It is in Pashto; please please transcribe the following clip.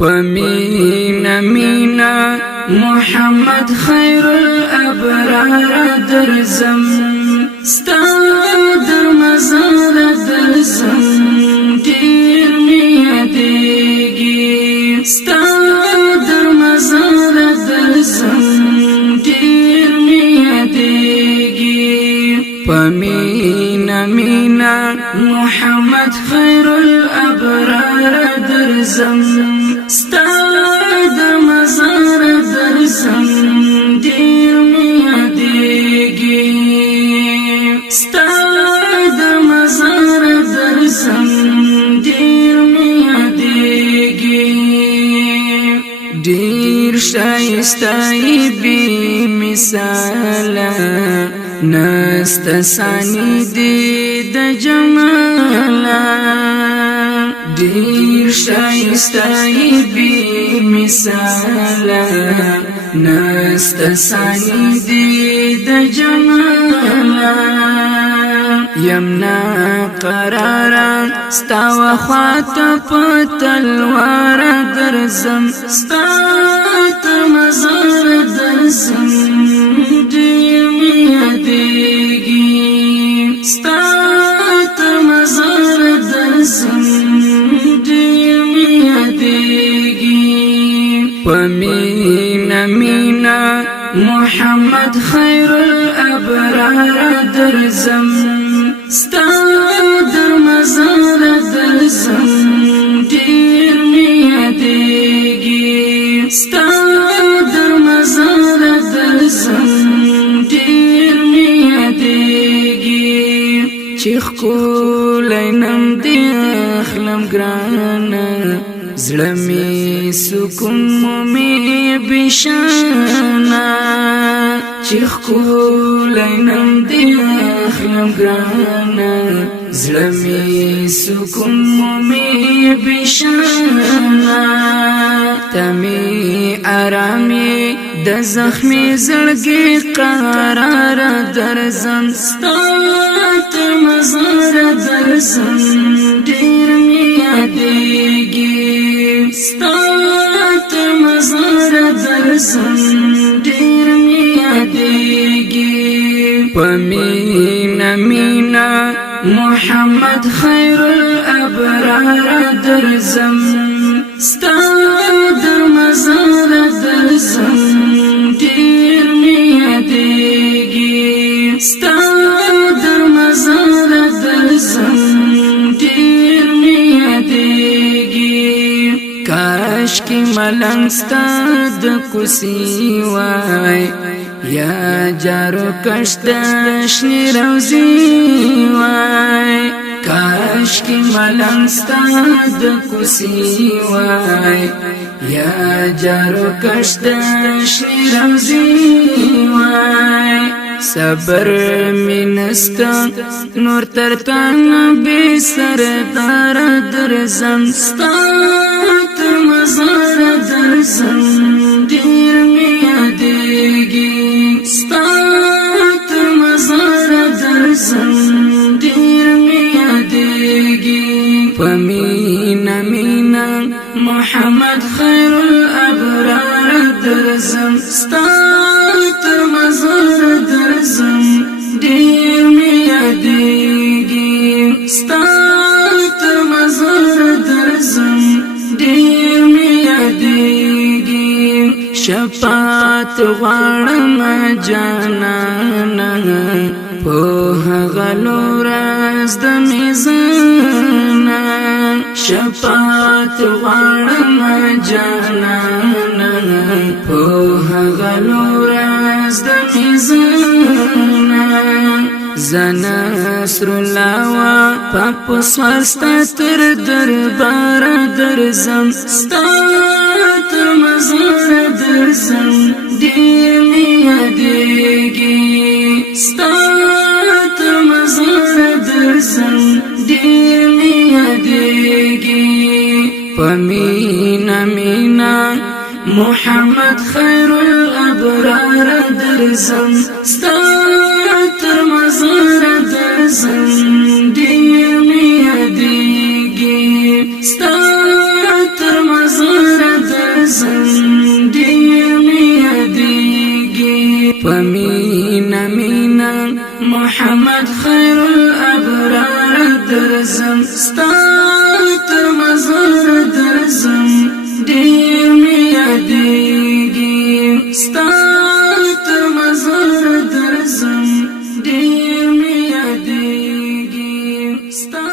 پمینا مینا محمد خیر الابرار درزم ستا در مزار درزم دیر میادیگی ستا در مزار درزم دیر میادیگی پمینا مینا محمد خیر الابرار درزم ستا در مزار درزم دیر میادیگی ستا در مزار درزم دیر میادیگی دیر شایستای بی مثالا نست ثانی دی د جمالا دیر شایستای بی مثالا نست ثانی دی د جمالا یمنا قرارا ستا وخوات پتلوار درزم ستا تمزار درزم دیر میادیگی ستا تمزار درزم دیر میادیگی پمینا مینا محمد خیر الابرار درزم ستا در مزار درزم دیر میادیگی ستا در مزار درزم دیر میادیگی چیخ کولینم دی اخلم گرانا زلمی سکون مومی بشانا چیخ کولینم دی اخلم گرانا زلمی سکون مومی بشانا تمی آرامی د زخمی زړګي قرار درزم ستا مزار درزم ډیر میادیږي ستا مزار درزم ډیر میادیږي پمینا مینا محمد خیر الابرار درزم ستا در مزار درزم دیر میادیگی ستا در مزار درزم دیر میادیگی کاش کی ملنگ ستا د کوسی وای یا جارو کشتش نی روزی وای کاش کی ملنگ ستا د کوسی وای یا جارو کشتش نی روزی وای صبر منستا نور ترتان بی سردار درزم ستا مزار درزم دیر میادیگی ستا مزار درزم دیر میادیگی پمینا مینا محمد خیر الابرار درزم ستا مزار درزم دیر میادیگی ستا مزار درزم دیر میادیگی شفاعت غواړم جانانا په غلو راز د میزان شفاعت غواړم جانانا په غلو راز د میزان زنصر الله پاپ سوستا تر دربار درزم ستا تر مزار درزم دیر میادیگی ستا تر مزار درزم دیر میادیگی پمینا مینا محمد خیر الابرار درزم ستا تر مزار درزم دیر میادیگی ستا تر مزار محمد خیر الابرار درزم ستا تر مزار درزم ډیر می یادېږي ستا تر مزار درزم ډیر می یادېږي ستا